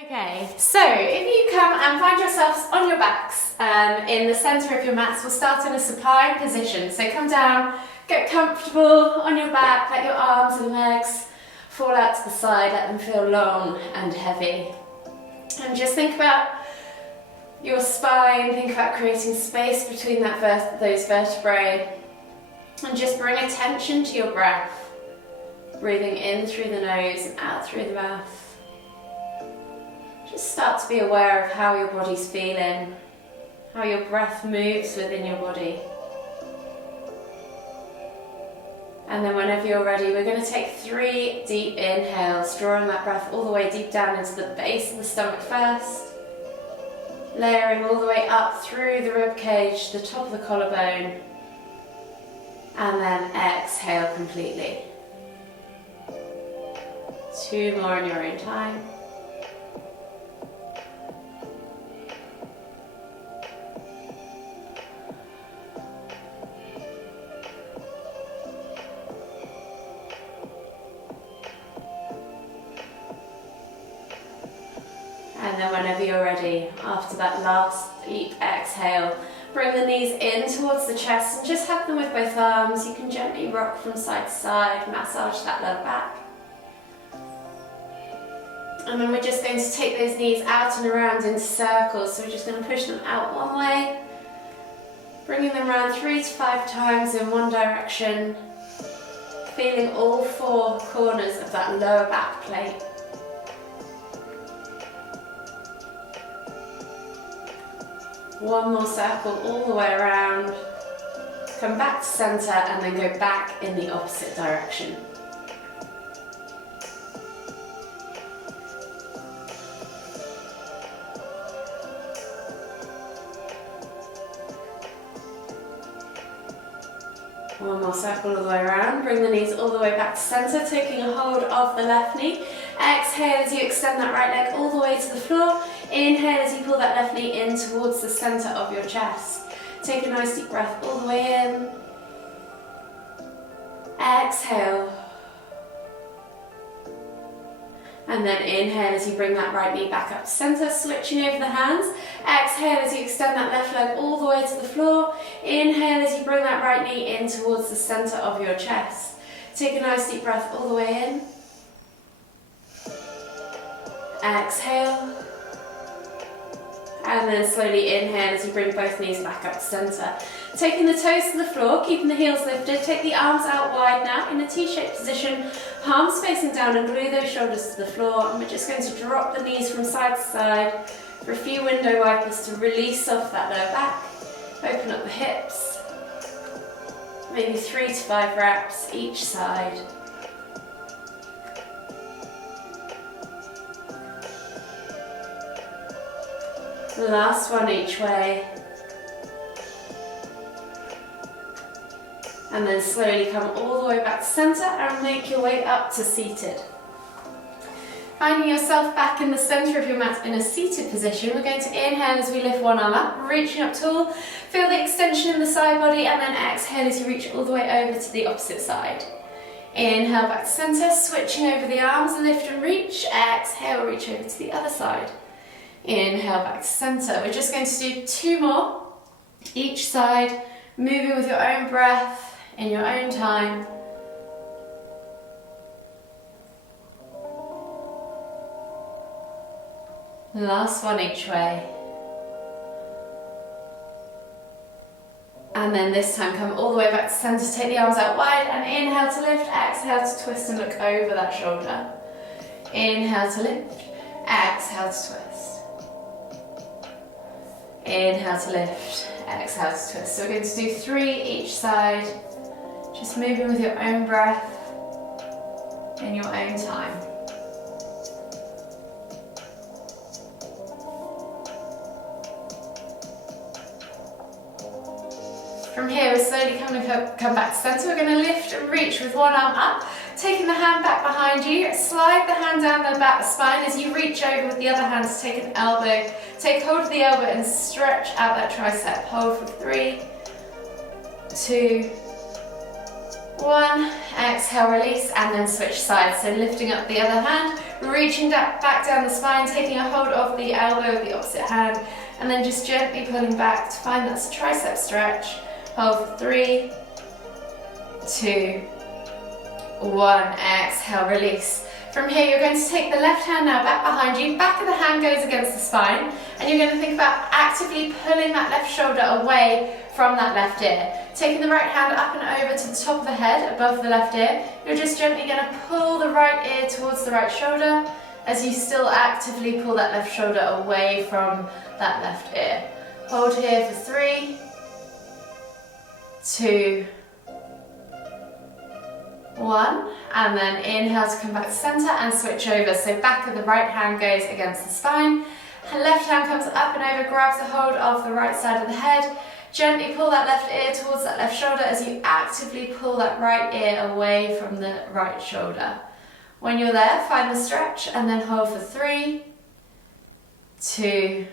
Okay, so if you come and find yourselves on your backs in the centre of your mats, we'll start in a supine position. So come down, get comfortable on your back, let your arms and legs fall out to the side, let them feel long and heavy. And just think about your spine, think about creating space between those vertebrae, and just bring attention to your breath, breathing in through the nose and out through the mouth. Just start to be aware of how your body's feeling, how your breath moves within your body. And then whenever you're ready, we're going to take 3 deep inhales, drawing that breath all the way deep down into the base of the stomach first, layering all the way up through the rib cage, the top of the collarbone, and then exhale completely. 2 more in your own time. And then whenever you're ready, after that last deep exhale, bring the knees in towards the chest and just hug them with both arms. You can gently rock from side to side, massage that lower back. And then we're just going to take those knees out and around into circles. So we're just going to push them out one way, bringing them around 3 to 5 times in one direction, feeling all 4 corners of that lower back plate. One more circle all the way around, come back to centre and then go back in the opposite direction. One more circle all the way around, bring the knees all the way back to centre, taking a hold of the left knee. Exhale as you extend that right leg all the way to the floor. Inhale as you pull that left knee in towards the centre of your chest. Take a nice deep breath all the way in. Exhale. And then inhale as you bring that right knee back up to centre, switching over the hands. Exhale as you extend that left leg all the way to the floor. Inhale as you bring that right knee in towards the centre of your chest. Take a nice deep breath all the way in. Exhale. And then slowly inhale as you bring both knees back up to centre. Taking the toes to the floor, keeping the heels lifted, take the arms out wide now in a T-shaped position, palms facing down and glue those shoulders to the floor. And we're just going to drop the knees from side to side for a few window wipers to release off that lower back. Open up the hips, maybe 3 to 5 reps each side. The last one each way. And then slowly come all the way back to centre and make your way up to seated. Finding yourself back in the centre of your mat in a seated position, we're going to inhale as we lift one arm up, reaching up tall. Feel the extension in the side body, and then exhale as you reach all the way over to the opposite side. Inhale back to centre, switching over the arms, lift and reach. Exhale, reach over to the other side. Inhale back to centre. We're just going to do 2 more each side, moving with your own breath in your own time. Last one each way. And then this time come all the way back to centre, take the arms out wide and inhale to lift, exhale to twist and look over that shoulder. Inhale to lift, exhale to twist. Inhale to lift, exhale to twist. So we're going to do 3 each side, just moving with your own breath in your own time. From here, we're slowly come back to centre. We're going to lift and reach with one arm up, taking the hand back behind you. Slide the hand down the back spine as you reach over with the other hand to take an elbow. Take hold of the elbow and stretch out that tricep. Hold for 3, 2, 1, exhale, release, and then switch sides. So lifting up the other hand, reaching back down the spine, taking a hold of the elbow of the opposite hand, and then just gently pulling back to find that tricep stretch. Hold for 3, 2, 1, exhale, release. From here, you're going to take the left hand now back behind you, back of the hand goes against the spine, and you're going to think about actively pulling that left shoulder away from that left ear. Taking the right hand up and over to the top of the head, above the left ear, you're just gently going to pull the right ear towards the right shoulder, as you still actively pull that left shoulder away from that left ear. Hold here for 3, 2, 1, and then inhale to come back to center and switch over. So back of the right hand goes against the spine, left hand comes up and over, grabs a hold of the right side of the head, gently pull that left ear towards that left shoulder as you actively pull that right ear away from the right shoulder. When you're there, find the stretch and then hold for 3, 2,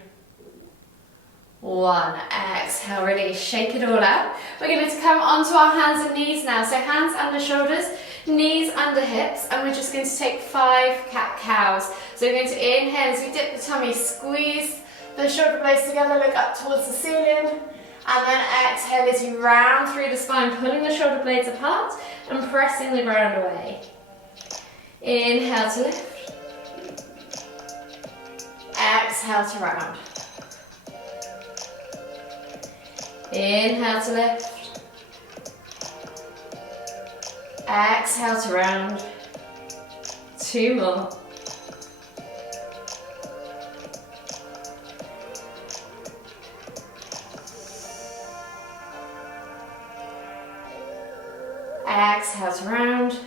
1, exhale, release, shake it all out. We're going to come onto our hands and knees now. So hands under shoulders, knees under hips, and we're just going to take 5 cat-cows. So we're going to inhale as we dip the tummy, squeeze the shoulder blades together, look up towards the ceiling, and then exhale as you round through the spine, pulling the shoulder blades apart and pressing the ground away. Inhale to lift, exhale to round. Inhale to lift, exhale to round. 2 more. Exhale to round.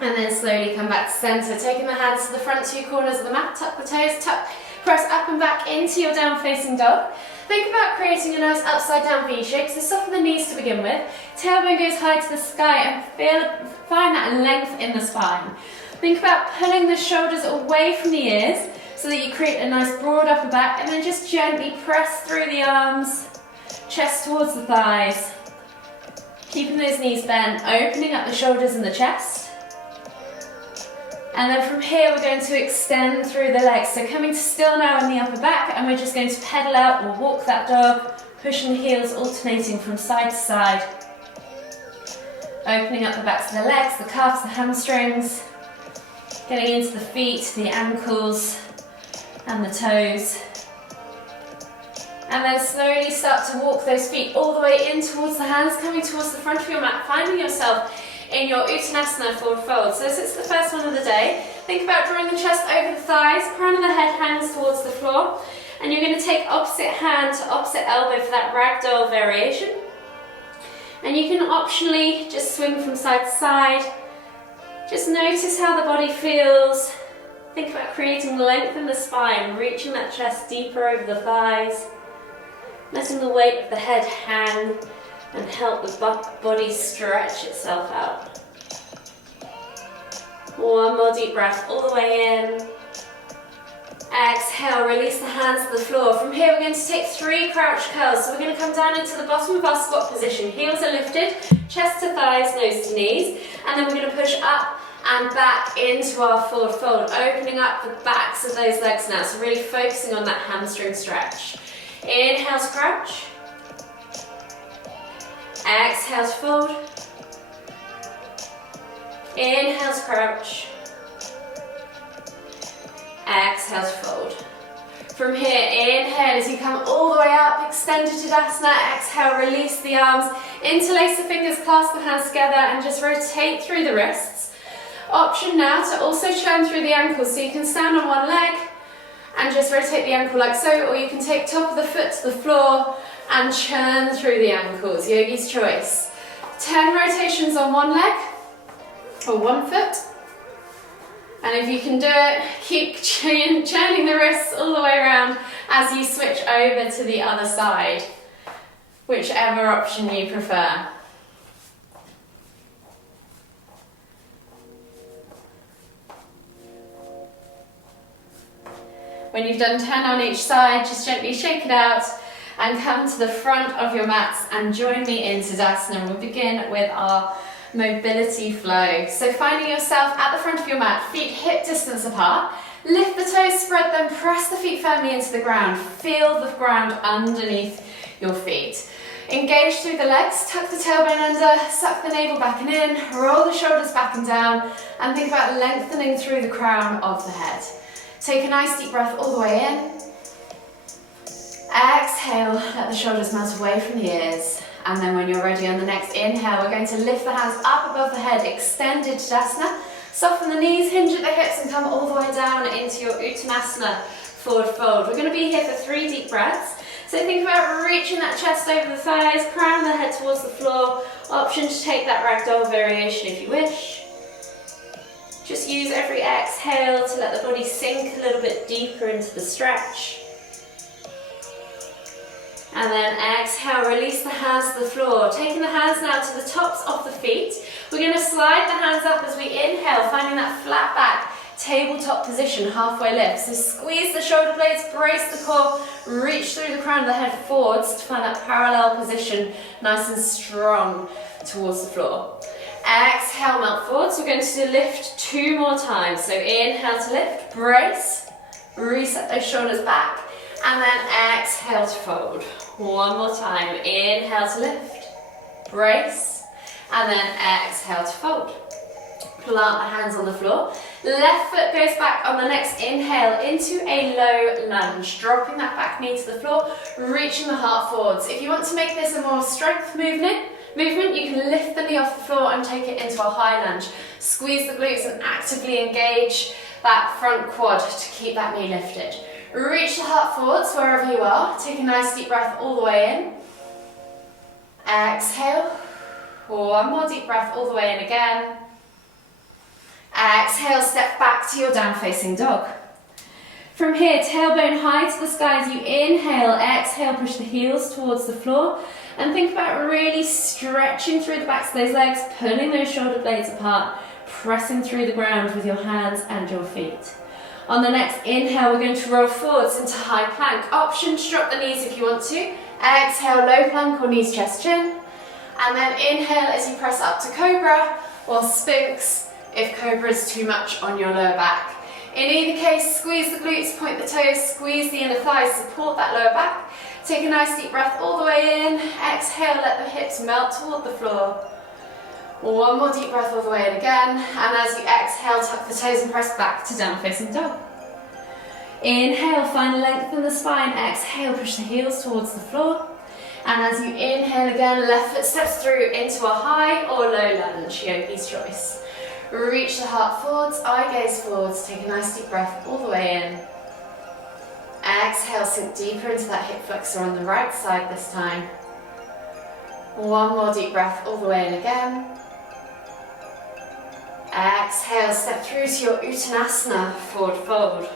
And then slowly come back to center, taking the hands to the front 2 corners of the mat, tuck the toes, tuck, press up and back into your down facing dog. Think about creating a nice upside down V shape, so soften the knees to begin with. Tailbone goes high to the sky and find that length in the spine. Think about pulling the shoulders away from the ears so that you create a nice broad upper back, and then just gently press through the arms, chest towards the thighs. Keeping those knees bent, opening up the shoulders and the chest. And then from here we're going to extend through the legs. So coming to still now in the upper back, and we're just going to pedal out or walk that dog, pushing the heels, alternating from side to side. Opening up the backs of the legs, the calves, the hamstrings. Getting into the feet, the ankles and the toes. And then slowly start to walk those feet all the way in towards the hands, coming towards the front of your mat, finding yourself in your Uttanasana forward fold. So this is the first one of the day. Think about drawing the chest over the thighs, crown of the head hangs towards the floor, and you're going to take opposite hand to opposite elbow for that ragdoll variation. And you can optionally just swing from side to side. Just notice how the body feels. Think about creating length in the spine, reaching that chest deeper over the thighs, letting the weight of the head hang and help the body stretch itself out. 1 more deep breath all the way in. Exhale, release the hands to the floor. From here we're going to take 3 crouch curls. So we're going to come down into the bottom of our squat position. Heels are lifted, chest to thighs, nose to knees. And then we're going to push up and back into our forward fold, opening up the backs of those legs now. So really focusing on that hamstring stretch. Inhale to crouch. Exhale to fold. Inhale to crouch. Exhale to fold. From here, inhale as you come all the way up, extended Tadasana. Exhale, release the arms, interlace the fingers, clasp the hands together, and just rotate through the wrists. Option now to also churn through the ankles, so you can stand on one leg and just rotate the ankle like so, or you can take top of the foot to the floor and churn through the ankles, yogi's choice. 10 rotations on one leg or one foot. And if you can do it, keep churning the wrists all the way around as you switch over to the other side, whichever option you prefer. When you've done 10 on each side, just gently shake it out and come to the front of your mats and join me in Tadasana. We'll begin with our mobility flow. So finding yourself at the front of your mat, feet hip distance apart. Lift the toes, spread them, press the feet firmly into the ground. Feel the ground underneath your feet. Engage through the legs, tuck the tailbone under, suck the navel back and in, roll the shoulders back and down, and think about lengthening through the crown of the head. Take a nice deep breath all the way in. Exhale, let the shoulders melt away from the ears. And then when you're ready on the next inhale, we're going to lift the hands up above the head, extended Tadasana. Soften the knees, hinge at the hips and come all the way down into your Uttanasana, forward fold. We're going to be here for 3 deep breaths. So think about reaching that chest over the thighs, crown the head towards the floor. Option to take that ragdoll variation if you wish. Just use every exhale to let the body sink a little bit deeper into the stretch. And then exhale, release the hands to the floor. Taking the hands now to the tops of the feet. We're going to slide the hands up as we inhale, finding that flat back, tabletop position, halfway lift. So squeeze the shoulder blades, brace the core, reach through the crown of the head forwards to find that parallel position, nice and strong towards the floor. Exhale, melt forwards. We're going to lift 2 more times. So inhale to lift, brace, reset those shoulders back. And then exhale to fold. 1 more time. Inhale to lift, brace, and then exhale to fold. Plant the hands on the floor. Left foot goes back on the next inhale into a low lunge, dropping that back knee to the floor, reaching the heart forwards. If you want to make this a more strength movement, you can lift the knee off the floor and take it into a high lunge. Squeeze the glutes and actively engage that front quad to keep that knee lifted. Reach the heart forwards wherever you are. Take a nice deep breath all the way in. Exhale. 1 more deep breath all the way in again. Exhale, step back to your down facing dog. From here, tailbone high to the sky as you inhale. Exhale, push the heels towards the floor. And think about really stretching through the backs of those legs, pulling those shoulder blades apart, pressing through the ground with your hands and your feet. On the next inhale, we're going to roll forwards into high plank. Option to drop the knees if you want to. Exhale, low plank or knees, chest, chin. And then inhale as you press up to cobra or sphinx if cobra is too much on your lower back. In either case, squeeze the glutes, point the toes, squeeze the inner thighs, support that lower back. Take a nice deep breath all the way in. Exhale, let the hips melt toward the floor. 1 more deep breath all the way in again, and as you exhale, tuck the toes and press back to down facing dog. Inhale, find length in the spine. Exhale, push the heels towards the floor. And as you inhale again, left foot steps through into a high or low lunge, yogi's choice. Reach the heart forwards, eye gaze forwards, take a nice deep breath all the way in. Exhale, sink deeper into that hip flexor on the right side this time. 1 more deep breath all the way in again. Exhale, step through to your Uttanasana, forward fold.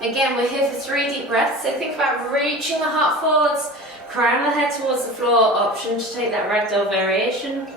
Again, we're here for 3 deep breaths, so think about reaching the heart forwards, crown the head towards the floor, option to take that ragdoll variation.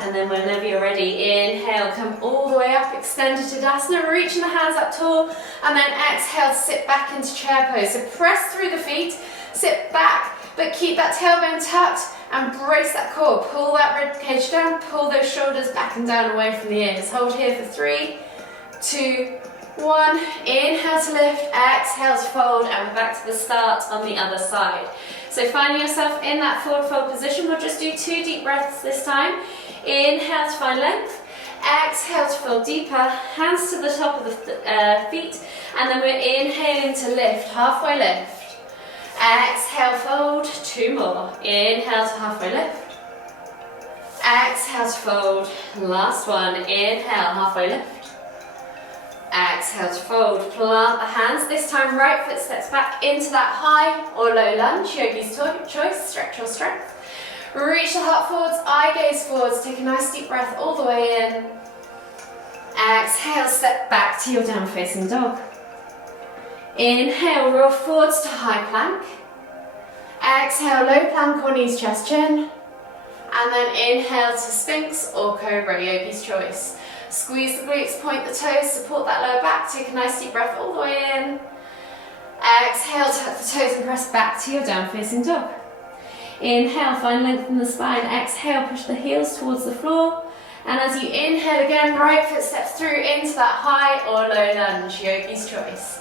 And then whenever you're ready, inhale, come all the way up, extended Tadasana, reaching the hands up tall, and then exhale, sit back into chair pose. So press through the feet, sit back, but keep that tailbone tucked and brace that core. Pull that rib cage down, pull those shoulders back and down away from the ears. Hold here for 3, 2, 1. Inhale to lift, exhale to fold, and we're back to the start on the other side. So finding yourself in that forward fold position, we'll just do 2 deep breaths this time. Inhale to find length, exhale to fold deeper, hands to the top of the feet, and then we're inhaling to lift, halfway lift. Exhale, fold, 2 more. Inhale to halfway lift. Exhale to fold, last one. Inhale, halfway lift. Exhale to fold, plant the hands. This time right foot steps back into that high or low lunge, yogi's choice, stretch your strength. Reach the heart forwards, eye gaze forwards, take a nice deep breath all the way in. Exhale, step back to your down facing dog. Inhale, roll forwards to high plank. Exhale, low plank or knees, chest, chin. And then inhale to sphinx or cobra, yogi's choice. Squeeze the glutes, point the toes, support that lower back, take a nice deep breath all the way in. Exhale, tuck the toes and press back to your down facing dog. Inhale, find length in the spine. Exhale, push the heels towards the floor. And as you inhale again, right foot steps through into that high or low lunge, yogi's choice.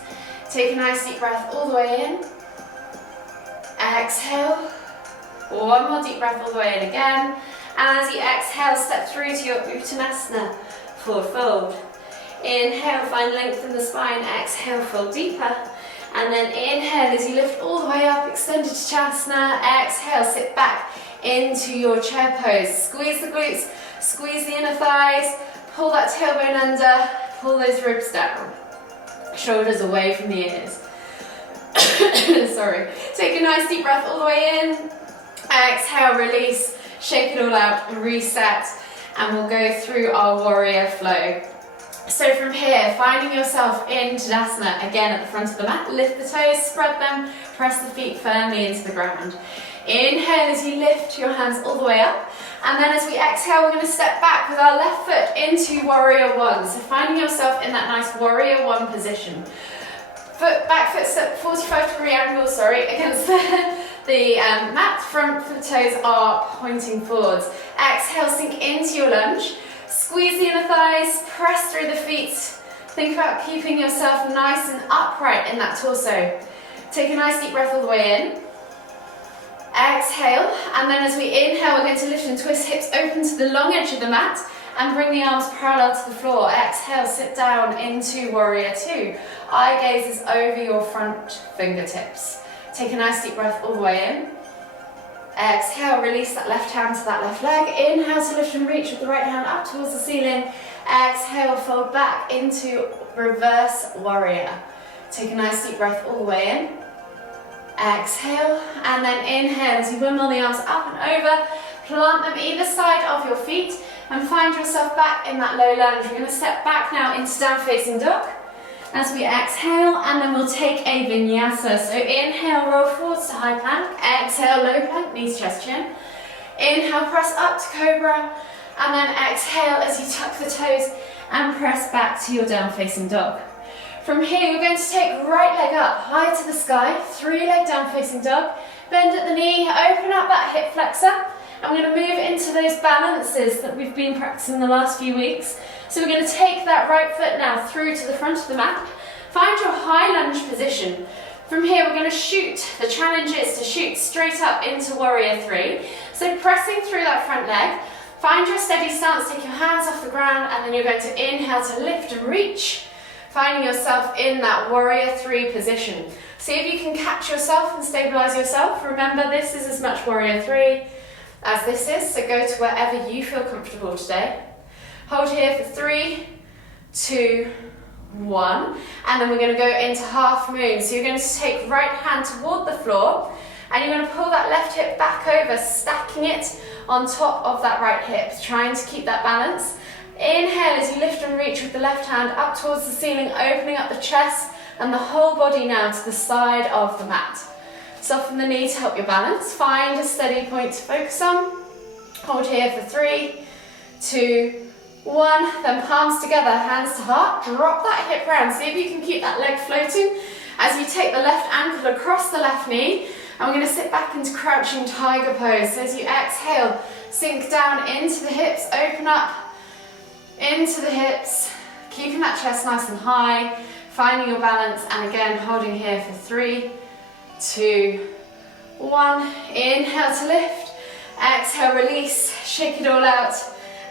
Take a nice deep breath all the way in. Exhale. One more deep breath all the way in again. And as you exhale, step through to your Uttanasana, forward fold. Inhale, find length in the spine. Exhale, fold deeper. And then inhale as you lift all the way up, extended Chasana. Exhale, sit back into your chair pose. Squeeze the glutes, squeeze the inner thighs, pull that tailbone under, pull those ribs down. Shoulders away from the ears. Sorry. Take a nice deep breath all the way in. Exhale, release, shake it all out, reset, and we'll go through our warrior flow. So from here, finding yourself in Tadasana, again at the front of the mat, lift the toes, spread them, press the feet firmly into the ground. Inhale as you lift your hands all the way up, and then as we exhale, we're going to step back with our left foot into warrior one. So finding yourself in that nice warrior one position. Back foot step 45-degree angle, against the mat. Front foot toes are pointing forwards. Exhale, sink into your lunge. Squeeze the inner thighs, press through the feet. Think about keeping yourself nice and upright in that torso. Take a nice deep breath all the way in. Exhale, and then as we inhale, we're going to lift and twist hips open to the long edge of the mat and bring the arms parallel to the floor. Exhale, sit down into warrior two. Eye gaze is over your front fingertips. Take a nice deep breath all the way in. Exhale, release that left hand to that left leg. Inhale to lift and reach with the right hand up towards the ceiling. Exhale, fold back into reverse warrior. Take a nice deep breath all the way in. Exhale, and then inhale as you windmill the arms up and over. Plant them either side of your feet and find yourself back in that low lunge. We're going to step back now into down facing dog as we exhale, and then we'll take a vinyasa. So inhale, roll forwards to high plank. Exhale, low plank, knees, chest, chin. Inhale, press up to cobra, and then exhale as you tuck the toes and press back to your down facing dog. From here, we're going to take right leg up, high to the sky, 3-leg down facing dog. Bend at the knee, open up that hip flexor. And we're going to move into those balances that we've been practicing the last few weeks. So we're going to take that right foot now through to the front of the mat. Find your high lunge position. From here, we're going to shoot. The challenge is to shoot straight up into warrior three. So pressing through that front leg. Find your steady stance, take your hands off the ground, and then you're going to inhale to lift and reach. Finding yourself in that warrior three position. See if you can catch yourself and stabilize yourself. Remember, this is as much warrior three as this is, so go to wherever you feel comfortable today. Hold here for 3, 2, 1, and then we're going to go into half moon. So you're going to take right hand toward the floor, and you're going to pull that left hip back over, stacking it on top of that right hip, trying to keep that balance. Inhale as you lift and reach with the left hand up towards the ceiling, opening up the chest and the whole body now to the side of the mat. Soften the knee to help your balance. Find a steady point to focus on. Hold here for 3, 2, 1. Then palms together, hands to heart. Drop that hip round. See if you can keep that leg floating as you take the left ankle across the left knee. And we're going to sit back into crouching tiger pose. So as you exhale, sink down into the hips, open up into the hips, keeping that chest nice and high, finding your balance, and again holding here for 3, 2, 1. Inhale to lift, exhale, release, shake it all out,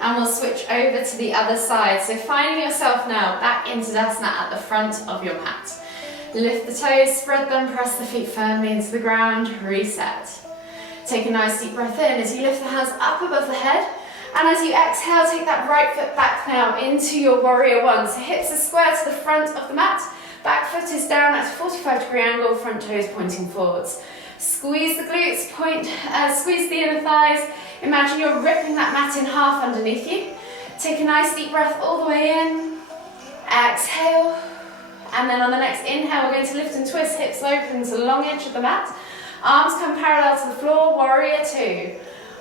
and we'll switch over to the other side. So finding yourself now back into Tadasana at the front of your mat. Lift the toes, spread them, press the feet firmly into the ground, reset. Take a nice deep breath in as you lift the hands up above the head. And as you exhale, take that right foot back now into your warrior one. So hips are square to the front of the mat. Back foot is down at a 45-degree angle, front toes pointing forwards. Squeeze the glutes, squeeze the inner thighs. Imagine you're ripping that mat in half underneath you. Take a nice deep breath all the way in. Exhale. And then on the next inhale, we're going to lift and twist, hips open to the long edge of the mat. Arms come parallel to the floor, warrior two.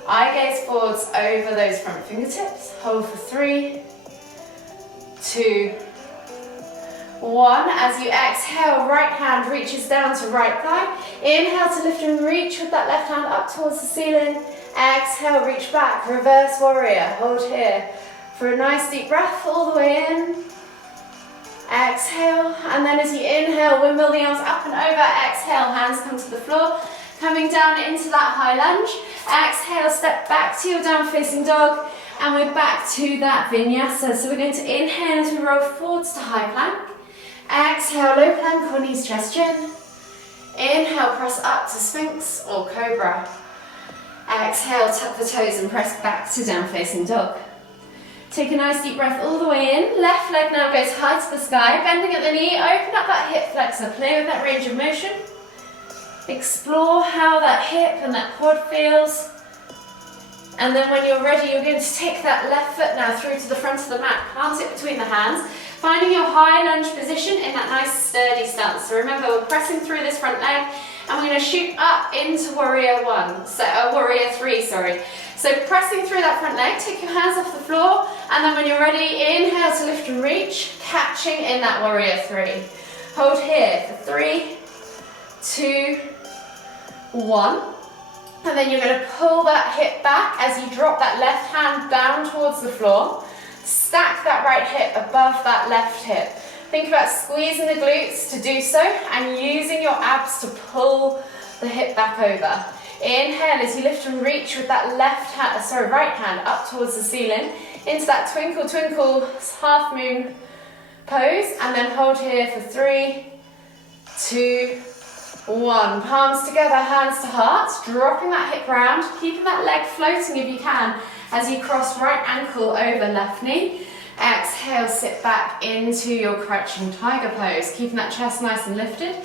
Eye gaze forwards over those front fingertips. Hold for 3, 2, 1. As you exhale, right hand reaches down to right thigh. Inhale to lift and reach with that left hand up towards the ceiling. Exhale, reach back, reverse warrior. Hold here for a nice deep breath all the way in. Exhale, and then as you inhale, windmill the arms up and over. Exhale, hands come to the floor. Coming down into that high lunge. Exhale, step back to your down facing dog. And we're back to that vinyasa. So we're going to inhale as we roll forwards to high plank. Exhale, low plank or knees, chest, chin. Inhale, press up to Sphinx or Cobra. Exhale, tuck the toes and press back to down facing dog. Take a nice deep breath all the way in. Left leg now goes high to the sky, bending at the knee. Open up that hip flexor, play with that range of motion. Explore how that hip and that quad feels. And then when you're ready, you're going to take that left foot now through to the front of the mat. Plant it between the hands, finding your high lunge position in that nice sturdy stance. So remember, we're pressing through this front leg, and we're going to shoot up into warrior warrior 3, sorry. So pressing through that front leg, take your hands off the floor, and then when you're ready, inhale to lift and reach, catching in that warrior 3. Hold here for 3, 2, 1. And then you're going to pull that hip back as you drop that left hand down towards the floor. Stack that right hip above that left hip. Think about squeezing the glutes to do so and using your abs to pull the hip back over. Inhale as you lift and reach with that right hand up towards the ceiling into that twinkle twinkle half moon pose, and then hold here for 3, 2, 1. Palms together, hands to heart, dropping that hip round, keeping that leg floating if you can as you cross right ankle over left knee. Exhale, sit back into your crouching tiger pose, keeping that chest nice and lifted.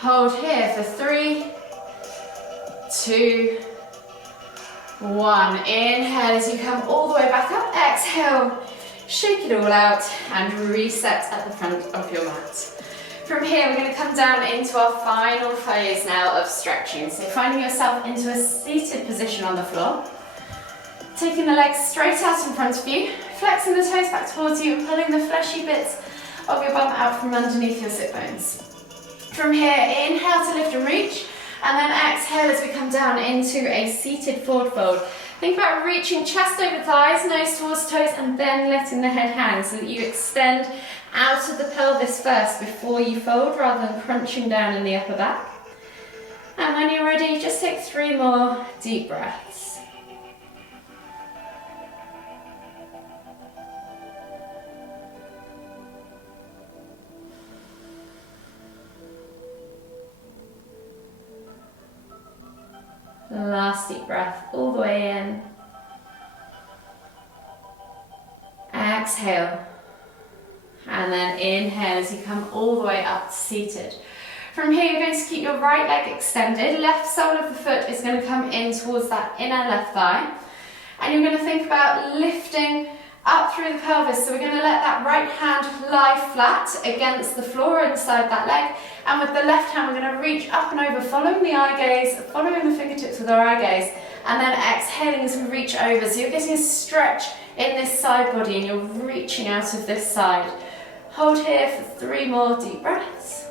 Hold here for 3, 2, 1. Inhale as you come all the way back up. Exhale, shake it all out and reset at the front of your mat. From here, we're going to come down into our final phase now of stretching. So finding yourself into a seated position on the floor. Taking the legs straight out in front of you, flexing the toes back towards you, pulling the fleshy bits of your bum out from underneath your sit bones. From here, inhale to lift and reach, and then exhale as we come down into a seated forward fold. Think about reaching chest over thighs, nose towards toes, and then letting the head hang so that you extend out of the pelvis first before you fold, rather than crunching down in the upper back. And when you're ready, just take 3 more deep breaths. Last deep breath all the way in. Exhale. And then inhale as you come all the way up to seated. From here, you're going to keep your right leg extended. Left sole of the foot is going to come in towards that inner left thigh. And you're going to think about lifting up through the pelvis. So we're going to let that right hand lie flat against the floor inside that leg. And with the left hand, we're going to reach up and over, following the eye gaze, following the fingertips with our eye gaze, and then exhaling as we reach over. So you're getting a stretch in this side body and you're reaching out of this side. Hold here for 3 more deep breaths.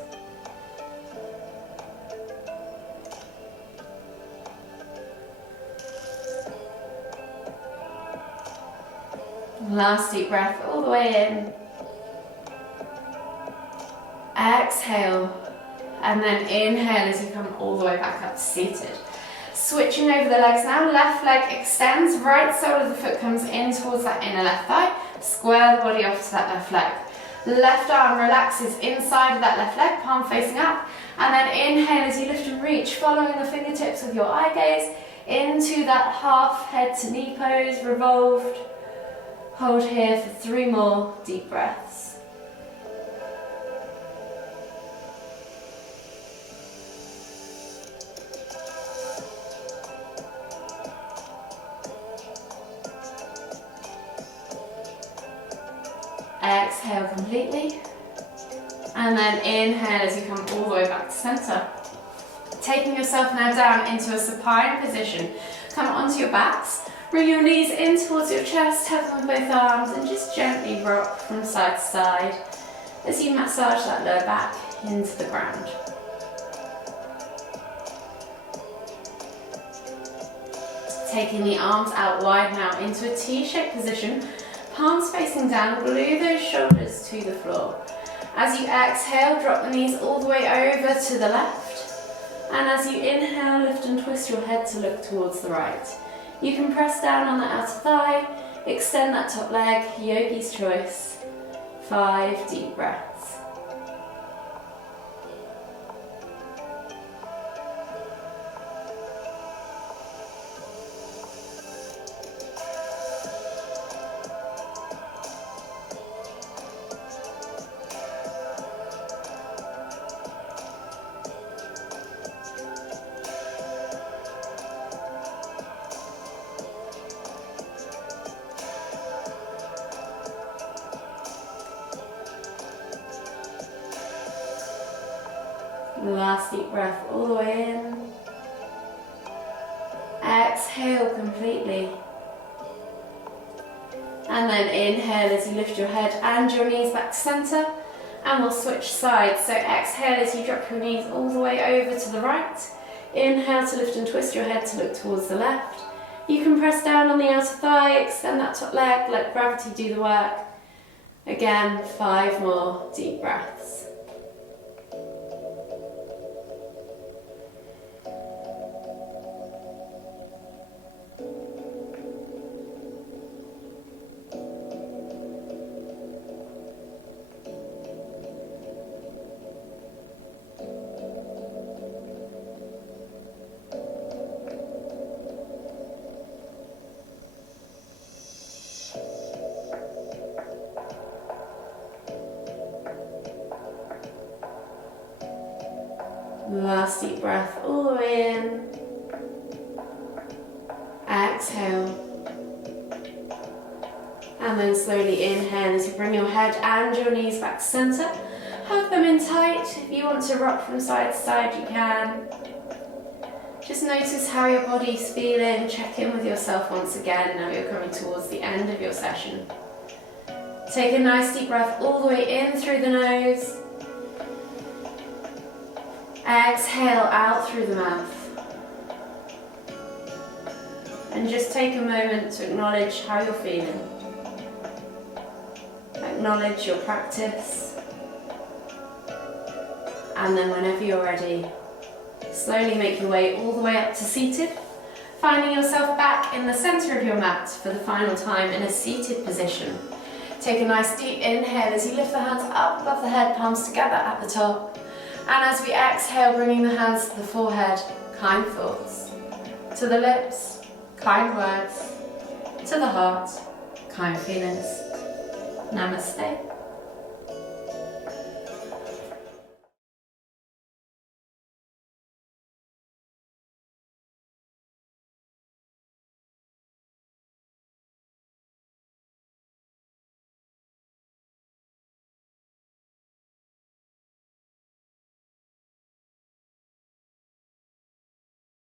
Last deep breath all the way in. Exhale. And then inhale as you come all the way back up to seated. Switching over the legs now. Left leg extends. Right sole of the foot comes in towards that inner left thigh. Square the body off to that left leg. Left arm relaxes inside of that left leg, palm facing up. And then inhale as you lift and reach, following the fingertips with your eye gaze into that half head to knee pose, revolved. Hold here for 3 more deep breaths. Exhale completely. And then inhale as you come all the way back to center. Taking yourself now down into a supine position. Come onto your backs. Bring your knees in towards your chest, tether with both arms, and just gently rock from side to side. as you massage that lower back into the ground. Taking the arms out wide now into a T-shaped position, palms facing down, glue those shoulders to the floor. As you exhale, drop the knees all the way over to the left. And as you inhale, lift and twist your head to look towards the right. You can press down on the outer thigh, extend that top leg, yogi's choice. 5 deep breaths. Last deep breath all the way in. Exhale completely. And then inhale as you lift your head and your knees back to center. And we'll switch sides. So exhale as you drop your knees all the way over to the right. Inhale to lift and twist your head to look towards the left. You can press down on the outer thigh, extend that top leg, let gravity do the work. Again, 5 more deep breaths. Last deep breath all the way in. Exhale. And then slowly inhale as you bring your head and your knees back to center. Hug them in tight. If you want to rock from side to side, you can. Just notice how your body's feeling. Check in with yourself once again. Now you're coming towards the end of your session. Take a nice deep breath all the way in through the nose. Exhale out through the mouth. And just take a moment to acknowledge how you're feeling. Acknowledge your practice. And then whenever you're ready, slowly make your way all the way up to seated, finding yourself back in the center of your mat for the final time in a seated position. Take a nice deep inhale as you lift the hands up above the head, palms together at the top. And as we exhale, bringing the hands to the forehead, kind thoughts. To the lips, kind words. To the heart, kind feelings. Namaste.